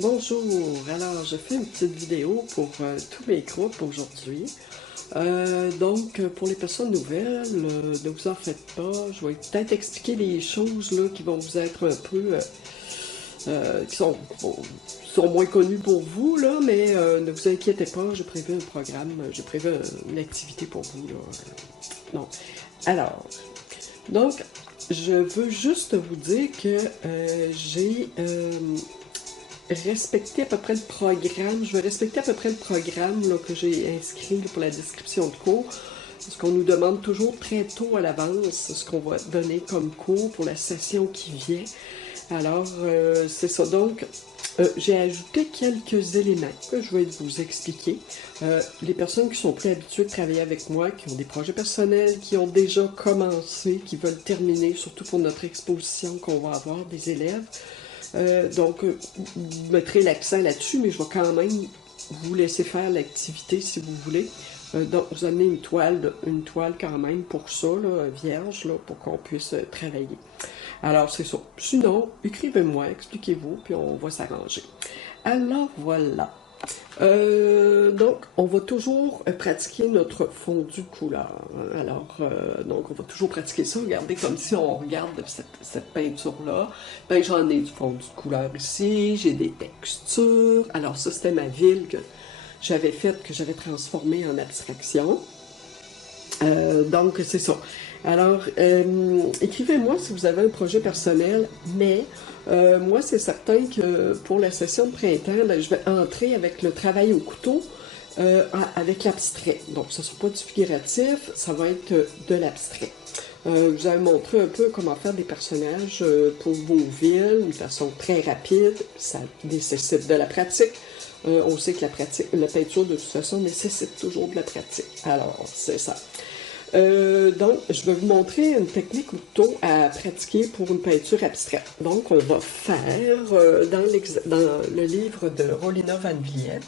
Bonjour, alors je fais une petite vidéo pour tous mes groupes aujourd'hui. Donc pour les personnes nouvelles, ne vous en faites pas, je vais peut-être expliquer les choses là, qui vont vous être un peu, qui sont, bon, sont moins connues pour vous, là, mais ne vous inquiétez pas, j'ai prévu un programme, j'ai prévu une activité pour vous. Là. Non. Alors, donc, je veux juste vous dire que j'ai respecter à peu près le programme. Je vais respecter à peu près le programme là, que j'ai inscrit là, pour la description de cours. Parce qu'on nous demande toujours très tôt à l'avance ce qu'on va donner comme cours pour la session qui vient. Alors, c'est ça. Donc, j'ai ajouté quelques éléments que je vais vous expliquer. Les personnes qui sont plus habituées de travailler avec moi, qui ont des projets personnels, qui ont déjà commencé, qui veulent terminer, surtout pour notre exposition qu'on va avoir des élèves, donc, je mettrai l'accent là-dessus, mais je vais quand même vous laisser faire l'activité si vous voulez. Donc, vous amenez une toile quand même pour ça, là, vierge, là, pour qu'on puisse travailler. Alors, c'est ça. Sinon, écrivez-moi, expliquez-vous, puis on va s'arranger. Alors, voilà. Donc, on va toujours pratiquer notre fondu de couleur. Alors, donc, on va toujours pratiquer ça. Regardez comme si on regarde cette peinture-là. Ben, j'en ai du fondu de couleur ici. J'ai des textures. Alors, ça, c'était ma ville que j'avais faite, que j'avais transformée en abstraction. Donc, c'est ça. Alors, écrivez-moi si vous avez un projet personnel, mais moi, c'est certain que pour la session de printemps, ben, je vais entrer avec le travail au couteau, avec l'abstrait. Donc, ce ne sera pas du figuratif, ça va être de l'abstrait. Je vous avais montré un peu comment faire des personnages pour vos villes, d'une façon très rapide. Ça nécessite de la pratique. On sait que la peinture, de toute façon, nécessite toujours de la pratique. Alors, c'est ça. Donc, je vais vous montrer une technique couteau à pratiquer pour une peinture abstraite. Donc, on va faire dans le livre de Rolina Van Vliet,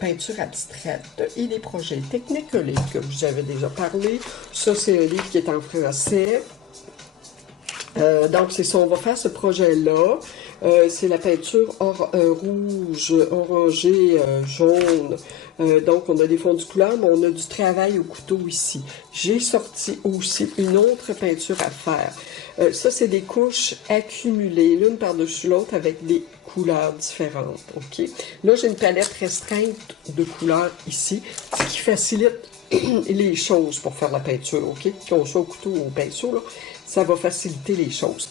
peinture abstraite et des projets techniques, le livre que je vous avais déjà parlé. Ça, c'est un livre qui est en français. Donc, c'est ça, on va faire ce projet-là. C'est la peinture rouge, orangé, jaune. Donc, on a des fonds de couleur, mais on a du travail au couteau ici. J'ai sorti aussi une autre peinture à faire. Ça, c'est des couches accumulées, l'une par-dessus l'autre, avec des couleurs différentes. OK? Là, j'ai une palette restreinte de couleurs ici, ce qui facilite les choses pour faire la peinture. OK? Qu'on soit au couteau ou au pinceau, là, ça va faciliter les choses.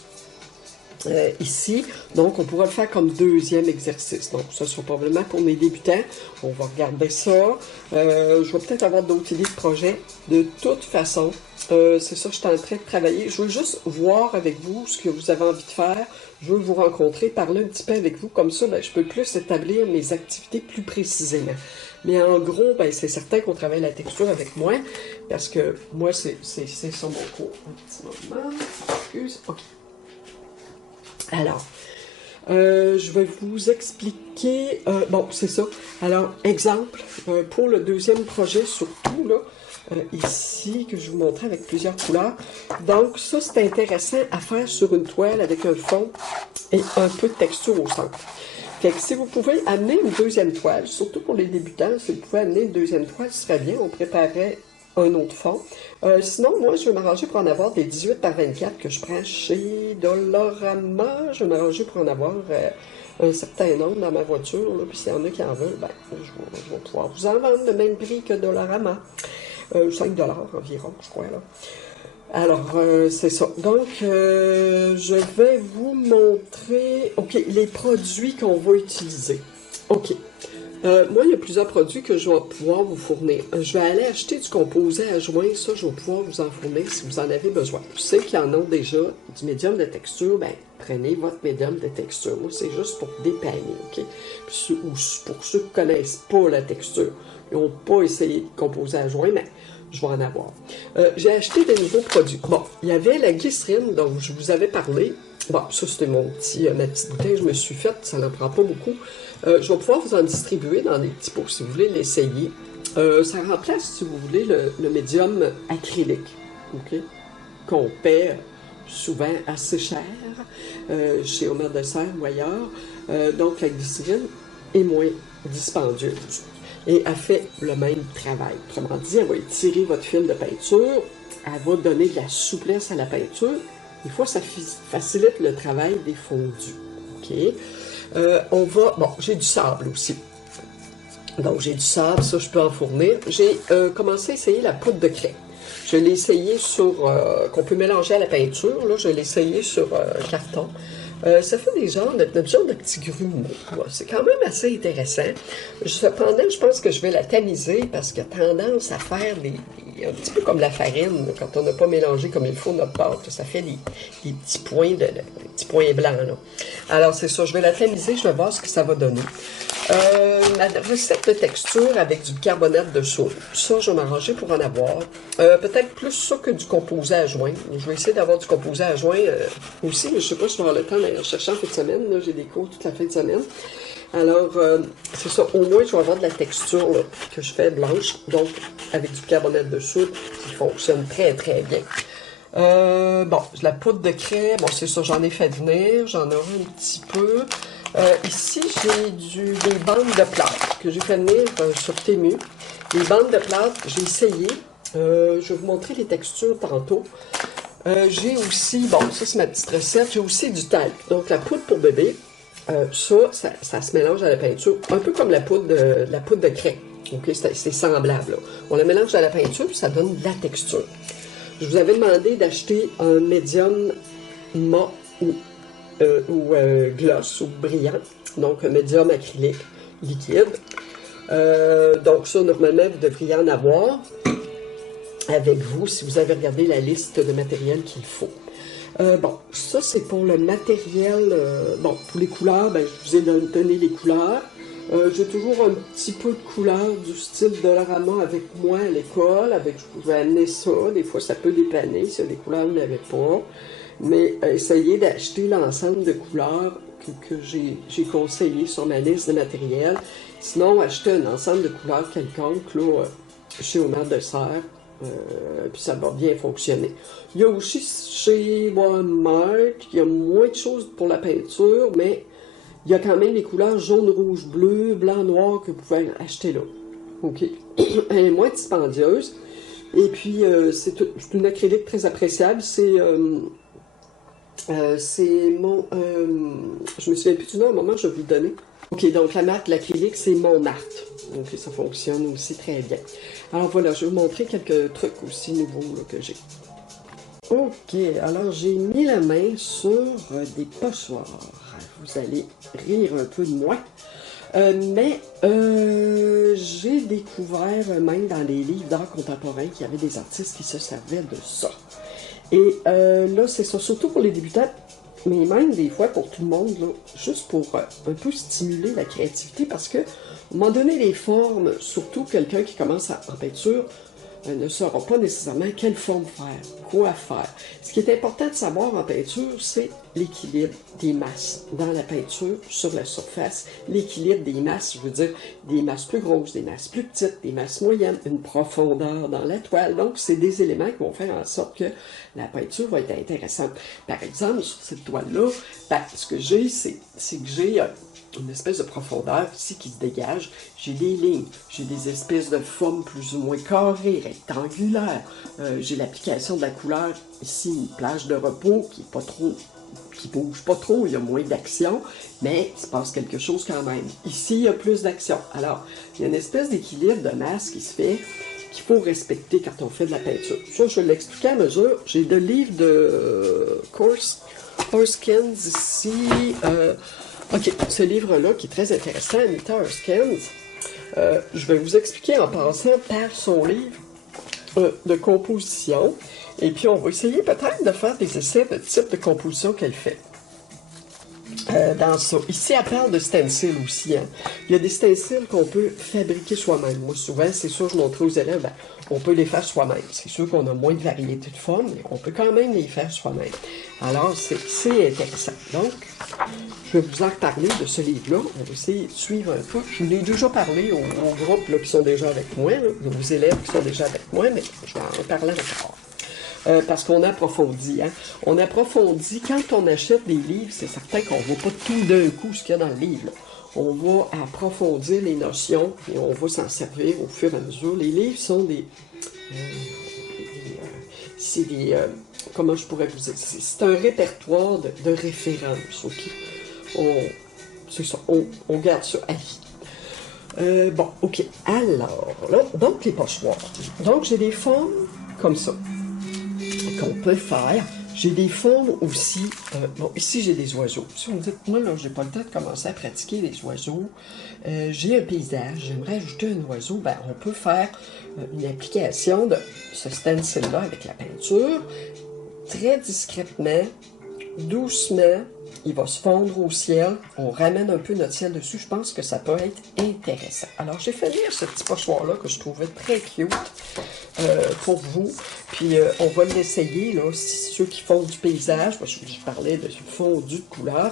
Ici, donc on pourra le faire comme deuxième exercice. Donc ça sera probablement pour mes débutants. On va regarder ça. Je vais peut-être avoir d'autres idées de projets. De toute façon, c'est ça, je suis en train de travailler. Je veux juste voir avec vous ce que vous avez envie de faire. Je veux vous rencontrer, parler un petit peu avec vous. Comme ça, ben, je peux plus établir mes activités plus précisément. Mais en gros, ben, c'est certain qu'on travaille la texture avec moi, parce que moi, c'est ça mon cours. Un petit moment, excuse. OK. Alors, je vais vous expliquer, bon, c'est ça. Alors, exemple, pour le deuxième projet, surtout, là, ici, que je vais vous montrer avec plusieurs couleurs. Donc, ça, c'est intéressant à faire sur une toile avec un fond et un peu de texture au centre. Fait que si vous pouvez amener une deuxième toile, surtout pour les débutants, si vous pouvez amener une deuxième toile, ce serait bien. On préparerait un autre fond. Sinon, moi, je vais m'arranger pour en avoir des 18 par 24 que je prends chez Dollarama. Je vais m'arranger pour en avoir un certain nombre dans ma voiture. Là, puis s'il y en a qui en veulent, ben, je vais pouvoir vous en vendre le même prix que Dollarama. 5 $ environ, je crois, là. Alors, c'est ça. Donc, je vais vous montrer, OK, les produits qu'on va utiliser. OK. Moi, il y a plusieurs produits que je vais pouvoir vous fournir. Je vais aller acheter du composé à joint. Ça, je vais pouvoir vous en fournir si vous en avez besoin. Je sais qu'ils en ont déjà du médium de texture. Ben, prenez votre médium de texture. Moi, c'est juste pour dépanner, OK? Puis, pour ceux qui ne connaissent pas la texture, ils n'ont pas essayé de composer à joint, mais je vais en avoir. J'ai acheté des nouveaux produits. Bon, il y avait la glycérine dont je vous avais parlé. Bon, ça, c'était ma petite bouteille que je me suis faite. Ça n'en prend pas beaucoup. Je vais pouvoir vous en distribuer dans des petits pots si vous voulez l'essayer. Ça remplace, si vous voulez, le médium acrylique, OK? Qu'on paie souvent assez cher, chez Homer de Serre ou ailleurs. Donc la glycérine est moins dispendieuse. Et elle fait le même travail. Autrement dit, elle va étirer votre film de peinture, elle va donner de la souplesse à la peinture. Des fois, ça facilite le travail des fondus. OK? On va... Bon, j'ai du sable aussi. Donc, j'ai du sable, ça, je peux en fournir. J'ai commencé à essayer la poudre de craie. Je l'ai essayé sur... qu'on peut mélanger à la peinture. Là, je l'ai essayé sur carton. Ça fait des genres de petits grumeaux. C'est quand même assez intéressant. Cependant, je pense que je vais la tamiser parce qu'elle a tendance à faire un petit peu comme la farine, quand on n'a pas mélangé comme il faut notre pâte. Ça fait des petits points, des petits points blancs. Là. Alors, c'est ça. Je vais la tamiser. Je vais voir ce que ça va donner. Ma recette de texture avec du bicarbonate de soude. Ça, je vais m'arranger pour en avoir. Peut-être plus ça que du composé à joint. Je vais essayer d'avoir du composé à joint aussi, mais je ne sais pas si je vais avoir le temps d'aller chercher en fin de semaine. J'ai des cours toute la fin de semaine. Alors, c'est ça. Au moins, je vais avoir de la texture là, que je fais blanche. Donc, avec du bicarbonate de soude qui fonctionne très, très bien. Bon, la poudre de craie. Bon, c'est ça, j'en ai fait venir. J'en aurai un petit peu. Ici, j'ai des bandes de plâtre que j'ai fait venir sur Temu. Les bandes de plâtre, j'ai essayé. Je vais vous montrer les textures tantôt. J'ai aussi, bon, ça c'est ma petite recette, j'ai aussi du talc. Donc la poudre pour bébé, ça se mélange à la peinture, un peu comme la poudre de craie. Okay, c'est semblable. Là. On la mélange à la peinture, puis ça donne de la texture. Je vous avais demandé d'acheter un médium mat ou gloss ou brillant, donc un médium acrylique liquide. Donc ça, normalement, vous devriez en avoir avec vous si vous avez regardé la liste de matériel qu'il faut. Bon, ça c'est pour le matériel. Bon, pour les couleurs, ben, je vous ai donné les couleurs. J'ai toujours un petit peu de couleur du style Dollarama avec moi à l'école. Je pouvais amener ça. Des fois, ça peut dépanner si les couleurs vous n'avez pas. Mais essayez d'acheter l'ensemble de couleurs que j'ai conseillé sur ma liste de matériel. Sinon, achetez un ensemble de couleurs quelconque là, chez Homer de Serre. Puis ça va bien fonctionner. Il y a aussi chez Walmart, il y a moins de choses pour la peinture, mais il y a quand même les couleurs jaune, rouge, bleu, blanc, noir que vous pouvez acheter là. OK. Elle est moins dispendieuse. Et puis, c'est une acrylique très appréciable. C'est mon... je me souviens plus du nom, à un moment, je vais vous le donner. OK, donc la marque, l'acrylique, c'est Montmartre. Donc ça fonctionne aussi très bien. Alors voilà, je vais vous montrer quelques trucs aussi nouveaux là, que j'ai. OK, alors j'ai mis la main sur des pochoirs. Vous allez rire un peu de moi. Mais j'ai découvert même dans les livres d'art contemporain qu'il y avait des artistes qui se servaient de ça. Et là, c'est ça, surtout pour les débutants, mais même des fois pour tout le monde, là, juste pour un peu stimuler la créativité, parce que, à un moment donné, les formes, surtout quelqu'un qui commence en peinture, ne saura pas nécessairement quelle forme faire, quoi faire. Ce qui est important de savoir en peinture, c'est l'équilibre des masses dans la peinture, sur la surface. L'équilibre des masses, je veux dire, des masses plus grosses, des masses plus petites, des masses moyennes, une profondeur dans la toile. Donc, c'est des éléments qui vont faire en sorte que la peinture va être intéressante. Par exemple, sur cette toile-là, ben, ce que j'ai, c'est que j'ai une espèce de profondeur ici qui se dégage. J'ai des lignes, j'ai des espèces de formes plus ou moins carrées, rectangulaires. J'ai l'application de la couleur ici, une plage de repos qui est pas trop, qui bouge pas trop, il y a moins d'action, mais il se passe quelque chose quand même. Ici, il y a plus d'action. Alors, il y a une espèce d'équilibre de masse qui se fait, qu'il faut respecter quand on fait de la peinture. Ça, je vais l'expliquer à mesure. J'ai le livre de Horskens ici. OK, ce livre-là, qui est très intéressant, Anita Horskens, je vais vous expliquer en passant par son livre de composition. Et puis, on va essayer peut-être de faire des essais de type de composition qu'elle fait. Dans ça. Ici, elle parle de stencils aussi. Hein. Il y a des stencils qu'on peut fabriquer soi-même. Moi, souvent, c'est ça, je montrais aux élèves, ben, on peut les faire soi-même. C'est sûr qu'on a moins de variété de formes, mais on peut quand même les faire soi-même. Alors, c'est intéressant. Donc, je vais vous en reparler de ce livre-là. On va essayer de suivre un peu. Je vous ai déjà parlé aux groupes là, qui sont déjà avec moi, là, aux élèves qui sont déjà avec moi, mais je vais en parler encore. parce qu'on approfondit. Hein? On approfondit, quand on achète des livres, c'est certain qu'on ne voit pas tout d'un coup ce qu'il y a dans le livre. Là. On va approfondir les notions et on va s'en servir au fur et à mesure. Les livres sont c'est des comment je pourrais vous dire, c'est un répertoire de références, ok? C'est ça, on garde ça à vie. Bon, ok, alors, là, donc les pochoirs. Donc j'ai des formes comme ça, qu'on peut faire. J'ai des formes aussi, bon, ici j'ai des oiseaux. Si vous me dites, moi là, j'ai pas le temps de commencer à pratiquer les oiseaux, j'ai un paysage, j'aimerais ajouter un oiseau, ben on peut faire une application de ce stencil-là avec la peinture, très discrètement, doucement, il va se fondre au ciel, on ramène un peu notre ciel dessus, je pense que ça peut être intéressant. Alors j'ai fait lire ce petit pochoir-là que je trouvais très cute pour vous, puis on va l'essayer, là, ceux qui font du paysage, parce que je parlais de fondu de couleur.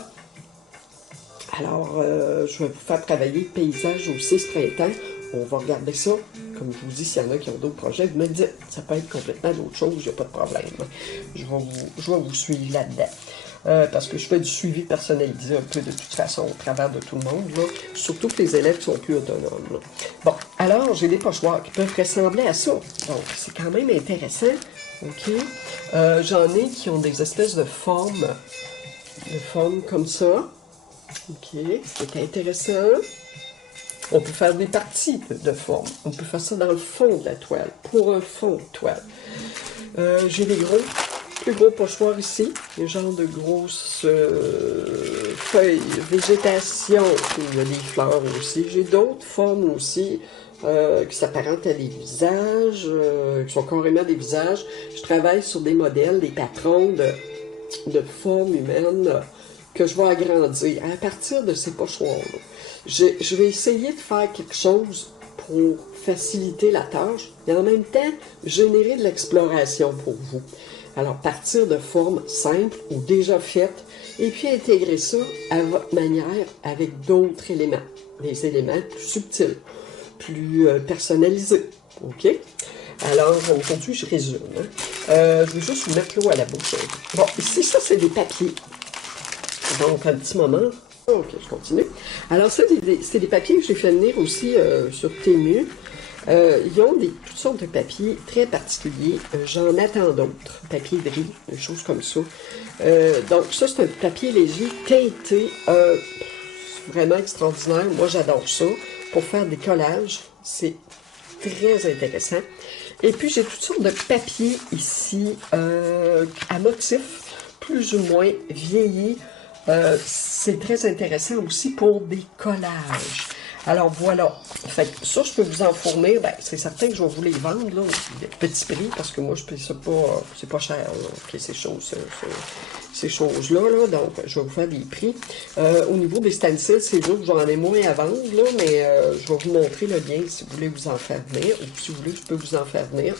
Alors, je vais vous faire travailler le paysage aussi ce printemps. On va regarder ça. Comme je vous dis, s'il y en a qui ont d'autres projets, vous me dites, ça peut être complètement d'autres choses, il n'y a pas de problème. Je vais vous suivre là-dedans. Parce que je fais du suivi personnalisé un peu de toute façon au travers de tout le monde, là. Surtout que les élèves sont plus autonomes. Là. Bon, alors, j'ai des pochoirs qui peuvent ressembler à ça. Donc, c'est quand même intéressant. OK? J'en ai qui ont des espèces de formes comme ça. OK, c'est intéressant. On peut faire des parties de forme. On peut faire ça dans le fond de la toile, pour un fond de toile. J'ai des plus gros pochoirs ici, des genres de grosses feuilles, végétation. Il y a des fleurs aussi. J'ai d'autres formes aussi qui s'apparentent à des visages, qui sont carrément des visages. Je travaille sur des modèles, des patrons de formes humaines que je vais agrandir à partir de ces pochoirs-là. Je vais essayer de faire quelque chose pour faciliter la tâche et en même temps générer de l'exploration pour vous. Alors, partir de formes simples ou déjà faites et puis intégrer ça à votre manière avec d'autres éléments, des éléments plus subtils, plus personnalisés. OK? Alors, aujourd'hui, je résume. Hein? Je vais juste vous mettre l'eau à la bouche. Bon, ici, ça, c'est des papiers. Donc, un petit moment. OK, je continue. Alors, ça, c'est des papiers que j'ai fait venir aussi sur Temu. Ils ont toutes sortes de papiers très particuliers. J'en attends d'autres. Papier de riz, des choses comme ça. Donc, ça, c'est un papier léger teinté. Vraiment extraordinaire. Moi, j'adore ça. Pour faire des collages, c'est très intéressant. Et puis, j'ai toutes sortes de papiers ici à motifs plus ou moins vieillis. C'est très intéressant aussi pour des collages. Alors voilà, fait que ça je peux vous en fournir, ben, c'est certain que je vais vous les vendre là, petit prix, parce que moi je paye ça pas, c'est pas cher, là, okay, ces choses-là, là, donc je vais vous faire des prix. Au niveau des stencils, c'est sûr que j'en ai moins à vendre, là, mais je vais vous montrer le lien si vous voulez vous en faire venir, ou si vous voulez je peux vous en faire venir.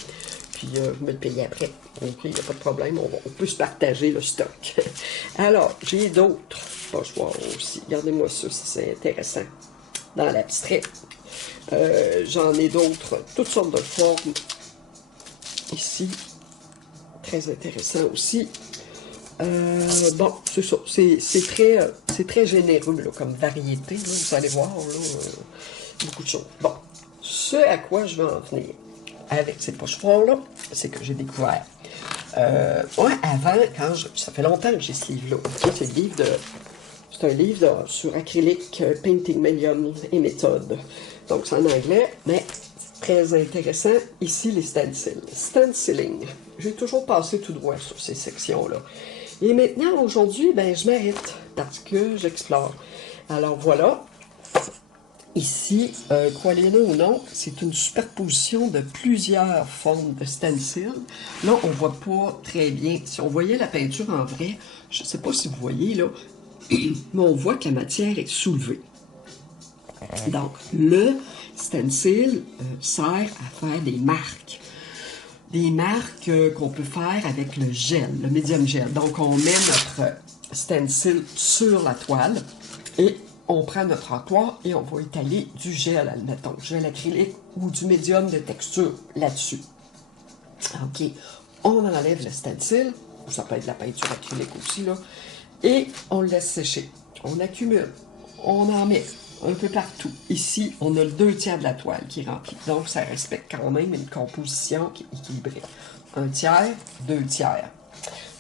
Puis vous me le payez après. OK, il n'y a pas de problème, on peut se partager le stock. Alors, j'ai d'autres pochoirs aussi. Regardez-moi ça, c'est intéressant. Dans l'abstrait. J'en ai d'autres, toutes sortes de formes. Ici, très intéressant aussi. Bon, c'est ça. C'est très généreux là, comme variété. Là, vous allez voir, là, beaucoup de choses. Bon, ce à quoi je vais en venir avec ces pochoirs-là, c'est que j'ai découvert. Ouais, avant, ça fait longtemps que j'ai ce livre-là. Okay, c'est un livre sur acrylique, painting medium et méthode. Donc, c'est en anglais, mais c'est très intéressant. Ici, les stencils. Stenciling. J'ai toujours passé tout droit sur ces sections-là. Et maintenant, aujourd'hui, ben, je m'arrête parce que j'explore. Alors, voilà. Ici, croyez-le ou non, c'est une superposition de plusieurs formes de stencil. Là, on voit pas très bien. Si on voyait la peinture en vrai, je ne sais pas si vous voyez, là, mais on voit que la matière est soulevée. Donc, le stencil sert à faire des marques. Des marques qu'on peut faire avec le gel, le medium gel. Donc, on met notre stencil sur la toile et on prend notre entoir et on va étaler du gel, admettons, gel acrylique ou du médium de texture là-dessus. OK. on enlève le stencil, ça peut être de la peinture acrylique aussi, là, et on le laisse sécher. On accumule, on en met un peu partout. Ici, on a le 2/3 de la toile qui est remplie. Donc, ça respecte quand même une composition qui est équilibrée. 1/3, 2/3.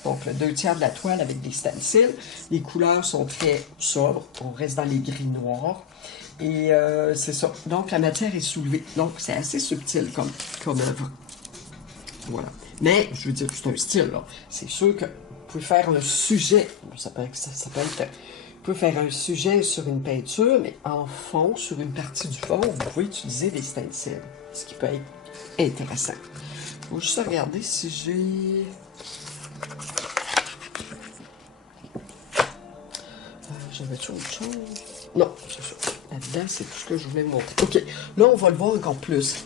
Donc, le 2/3 de la toile avec des stencils. Les couleurs sont très sobres. On reste dans les gris noirs. Et c'est ça. Donc, la matière est soulevée. Donc, c'est assez subtil comme œuvre. Voilà. Mais, je veux dire, c'est un style, là. C'est sûr que vous pouvez faire un sujet. Ça peut être... Vous pouvez faire un sujet sur une peinture, mais en fond, sur une partie du fond, vous pouvez utiliser des stencils. Ce qui peut être intéressant. Je vais juste regarder si j'ai... J'avais-tu autre chose? Non, c'est ça. Là-dedans, c'est tout ce que je voulais vous montrer. OK. Là, on va le voir encore plus.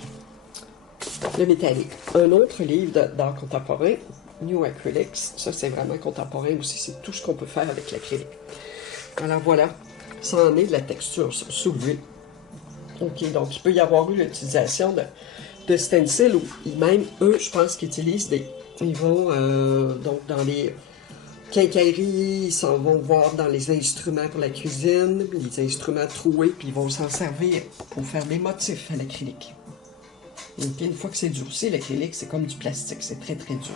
Le métallique. Un autre livre d'art contemporain, New Acrylics. Ça, c'est vraiment contemporain aussi. C'est tout ce qu'on peut faire avec l'acrylique. Alors, voilà. Ça en est de la texture soulevée. OK. Donc, il peut y avoir eu l'utilisation de stencils ou même, eux, je pense qu'ils utilisent des... Ils vont, donc, dans les... quincailleries, ils s'en vont voir dans les instruments pour la cuisine, les instruments troués, puis ils vont s'en servir pour faire des motifs à l'acrylique. Une fois que c'est durci, l'acrylique, c'est comme du plastique, c'est très très dur.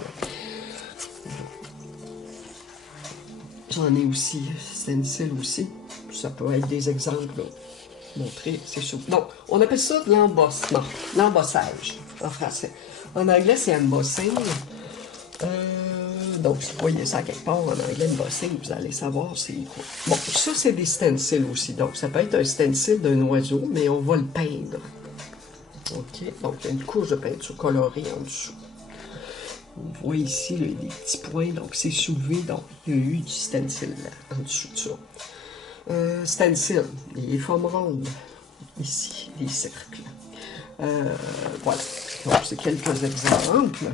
J'en ai aussi, stencil aussi. Ça peut être des exemples, montrer, c'est sûr. Donc, on appelle ça de l'embossement, l'embossage en français. En anglais, c'est embossing. Donc, si vous voyez ça quelque part en anglais, embossing, vous allez savoir c'est quoi. Bon, ça, c'est des stencils aussi. Donc, ça peut être un stencil d'un oiseau, mais on va le peindre. OK? Donc, il y a une couche de peinture colorée en dessous. On voit ici là, des petits points, donc c'est soulevé. Donc, il y a eu du stencil là, en dessous de ça. Stencil, les formes rondes. Ici, les cercles. Voilà. Donc, c'est quelques exemples.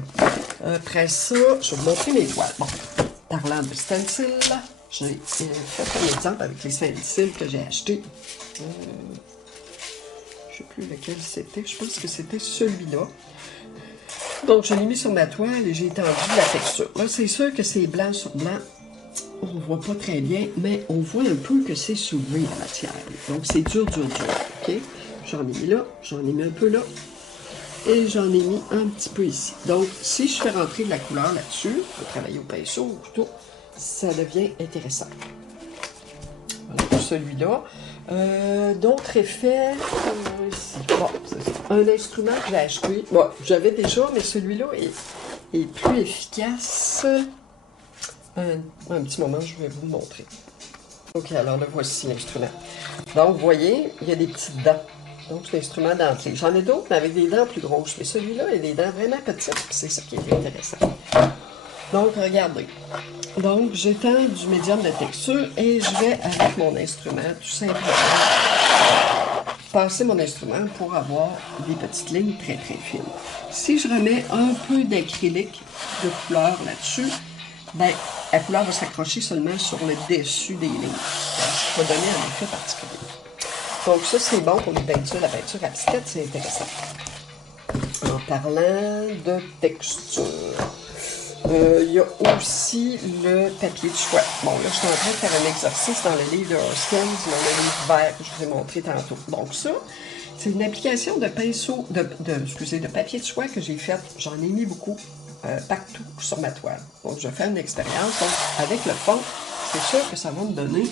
Après ça, je vais vous montrer mes toiles. Bon, parlant de stencil, j'ai fait un exemple avec les stencils que j'ai achetés. Je ne sais plus lequel c'était. Je pense que c'était celui-là. Donc, je l'ai mis sur ma toile et j'ai étendu la texture. Là, c'est sûr que c'est blanc sur blanc. On ne voit pas très bien, mais on voit un peu que c'est soulevé la matière. Donc, c'est dur, dur, dur. OK? J'en ai mis là, j'en ai mis un peu là. Et j'en ai mis un petit peu ici. Donc, si je fais rentrer de la couleur là-dessus, je vais travailler au pinceau, au couteau, ça devient intéressant. Voilà pour celui-là. D'autres effets, ici. Bon, c'est ça. Un instrument que j'ai acheté. Bon, j'avais déjà, mais celui-là est plus efficace. Un petit moment, je vais vous le montrer. OK, alors le voici l'instrument. Donc, vous voyez, il y a des petites dents. Donc, c'est l'instrument dentelé. J'en ai d'autres, mais avec des dents plus grosses. Mais celui-là, il a des dents vraiment petites, c'est ça qui est intéressant. Donc, regardez. Donc, j'étends du médium de texture et je vais, avec mon instrument, tout simplement, passer mon instrument pour avoir des petites lignes très, très fines. Si je remets un peu d'acrylique de couleur là-dessus, ben, la couleur va s'accrocher seulement sur le dessus des lignes. Donc, ça va donner un effet particulier. Donc ça, c'est bon pour les peintures. La peinture abstraite, c'est intéressant. En parlant de texture, il y a aussi le papier de choix. Bon, là, je suis en train de faire un exercice dans le livre de Hoskins, dans le livre vert que je vous ai montré tantôt. Donc ça, c'est une application de pinceau, de papier de choix que j'ai faite. J'en ai mis beaucoup partout sur ma toile. Donc, je fais une expérience. Donc, avec le fond, c'est sûr que ça va me donner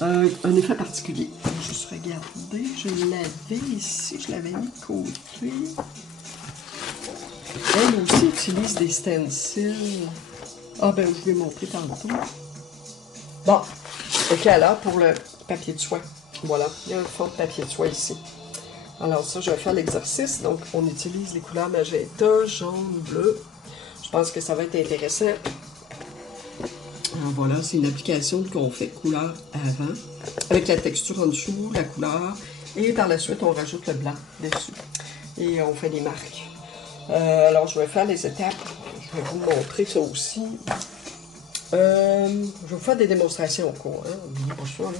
un effet particulier. Je vais juste regarder. Je l'avais ici. Je l'avais mis de côté. Elle aussi utilise des stencils. Ah ben, je vais montrer tantôt. Bon. OK, alors, pour le papier de soie. Voilà. Il y a un fond de papier de soie ici. Alors ça, je vais faire l'exercice. Donc, on utilise les couleurs magenta, jaune, bleu. Je pense que ça va être intéressant. Alors voilà, c'est une application qu'on fait couleur avant, avec la texture en dessous, la couleur, et par la suite, on rajoute le blanc dessus. Et on fait des marques. Alors, je vais faire les étapes. Je vais vous montrer ça aussi. Je vais vous faire des démonstrations au cours. Hein? N'oubliez pas ça, là.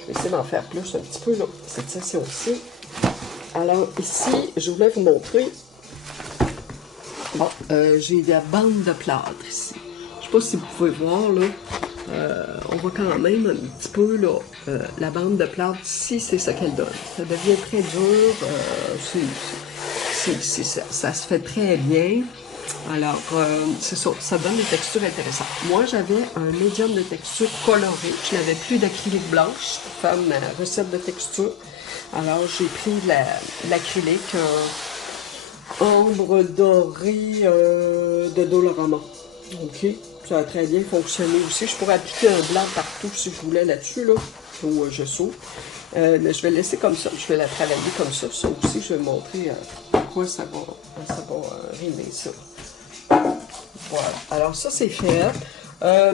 Je vais essayer d'en faire plus un petit peu, là, cette session-ci. Alors, ici, je voulais vous montrer Bon, j'ai de la bande de plâtre ici. Je sais pas si vous pouvez voir, là. On voit quand même un petit peu, là, la bande de plâtre ici, c'est ce qu'elle donne. Ça devient très dur. Ça se fait très bien. Alors, c'est ça, ça donne des textures intéressantes. Moi, j'avais un médium de texture colorée. Je n'avais plus d'acrylique blanche pour faire ma recette de texture. Alors, j'ai pris l'acrylique ambre dorée de Dollarama. OK? Ça a très bien fonctionné aussi. Je pourrais appliquer un blanc partout si je voulais là-dessus, là, au gesso. Mais je vais le laisser comme ça. Je vais la travailler comme ça. Ça aussi, je vais montrer pourquoi ça va rimer ça. Voilà. Alors, ça, c'est fait.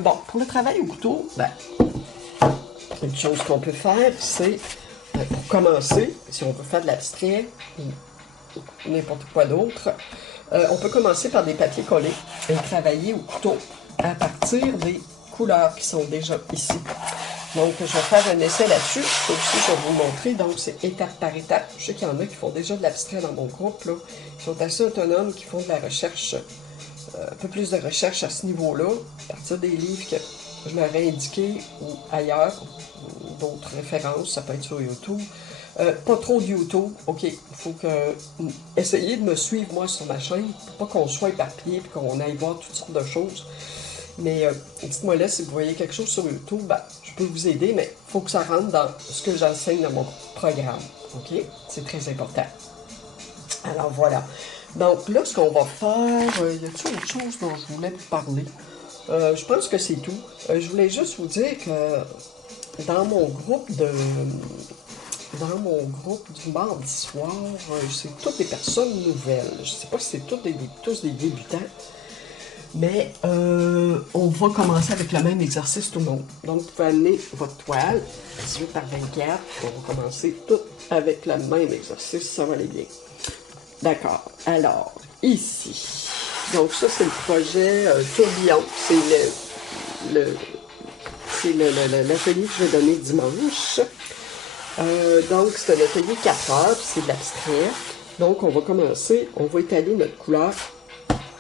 Bon, pour le travail au couteau, ben, une chose qu'on peut faire, c'est, pour commencer, si on veut faire de l'abstrait ou n'importe quoi d'autre, on peut commencer par des papiers collés et travailler au couteau à partir des couleurs qui sont déjà ici. Donc, je vais faire un essai là-dessus. Ça aussi, je vais vous le montrer. Donc, c'est étape par étape. Je sais qu'il y en a qui font déjà de l'abstrait dans mon groupe, là. Ils sont assez autonomes, qui font de la recherche, un peu plus de recherche à ce niveau-là, à partir des livres que je leur ai indiqués ou ailleurs, d'autres références, ça peut être sur YouTube. Pas trop de YouTube, ok, il faut que essayez de me suivre moi sur ma chaîne, pour pas qu'on soit éparpillé et qu'on aille voir toutes sortes de choses. Mais dites-moi là si vous voyez quelque chose sur YouTube, ben, je peux vous aider, mais il faut que ça rentre dans ce que j'enseigne dans mon programme, ok? C'est très important. Alors voilà. Donc là, ce qu'on va faire, y a-t-il autre chose dont je voulais vous parler? Je pense que c'est tout. Je voulais juste vous dire que dans mon groupe du mardi soir, c'est toutes des personnes nouvelles. Je ne sais pas si c'est tous des débutants, mais on va commencer avec le même exercice tout le monde. Donc, vous pouvez amener votre toile, 18 par 24. On va commencer tout avec le même exercice, ça va aller bien. D'accord. Alors, ici. Donc, ça, c'est le projet Tourbillon. C'est l'atelier que je vais donner dimanche. Donc, c'est un atelier 4 heures, c'est de l'abstrait. Donc, on va commencer, on va étaler notre couleur.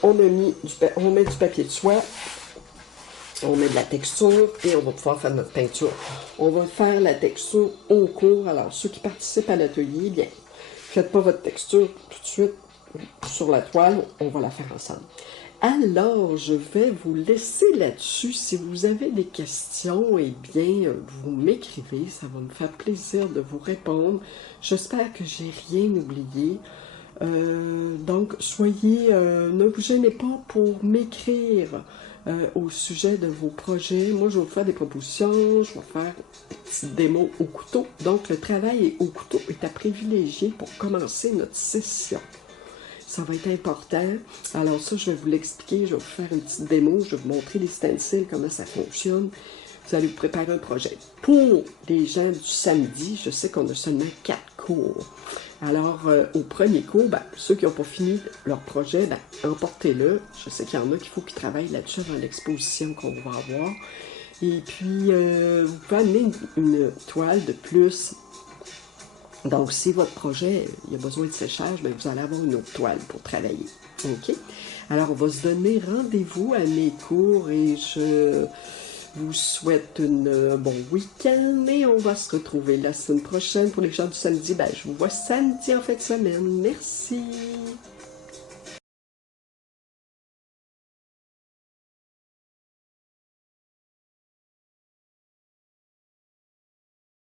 On met du papier de soie, on met de la texture et on va pouvoir faire notre peinture. On va faire la texture au cours. Alors, ceux qui participent à l'atelier, bien, faites pas votre texture tout de suite sur la toile, on va la faire ensemble. Alors, je vais vous laisser là-dessus. Si vous avez des questions, eh bien, vous m'écrivez. Ça va me faire plaisir de vous répondre. J'espère que j'ai rien oublié. Donc, ne vous gênez pas pour m'écrire au sujet de vos projets. Moi, je vais vous faire des propositions. Je vais faire des petites démos au couteau. Donc, le travail au couteau est à privilégier pour commencer notre session. Ça va être important. Alors ça, je vais vous l'expliquer. Je vais vous faire une petite démo. Je vais vous montrer les stencils, comment ça fonctionne. Vous allez vous préparer un projet. Pour les gens du samedi, je sais qu'on a seulement 4 cours. Alors, au premier cours, ben, ceux qui n'ont pas fini leur projet, ben, emportez-le. Je sais qu'il y en a qu'il faut qu'ils travaillent là-dessus dans l'exposition qu'on va avoir. Et puis, vous pouvez amener une toile de plus. Donc, si votre projet, il y a besoin de séchage, bien, vous allez avoir une autre toile pour travailler. OK? Alors, on va se donner rendez-vous à mes cours et je vous souhaite un bon week-end et on va se retrouver la semaine prochaine. Pour les gens du samedi, ben, je vous vois samedi en fin de semaine. Merci!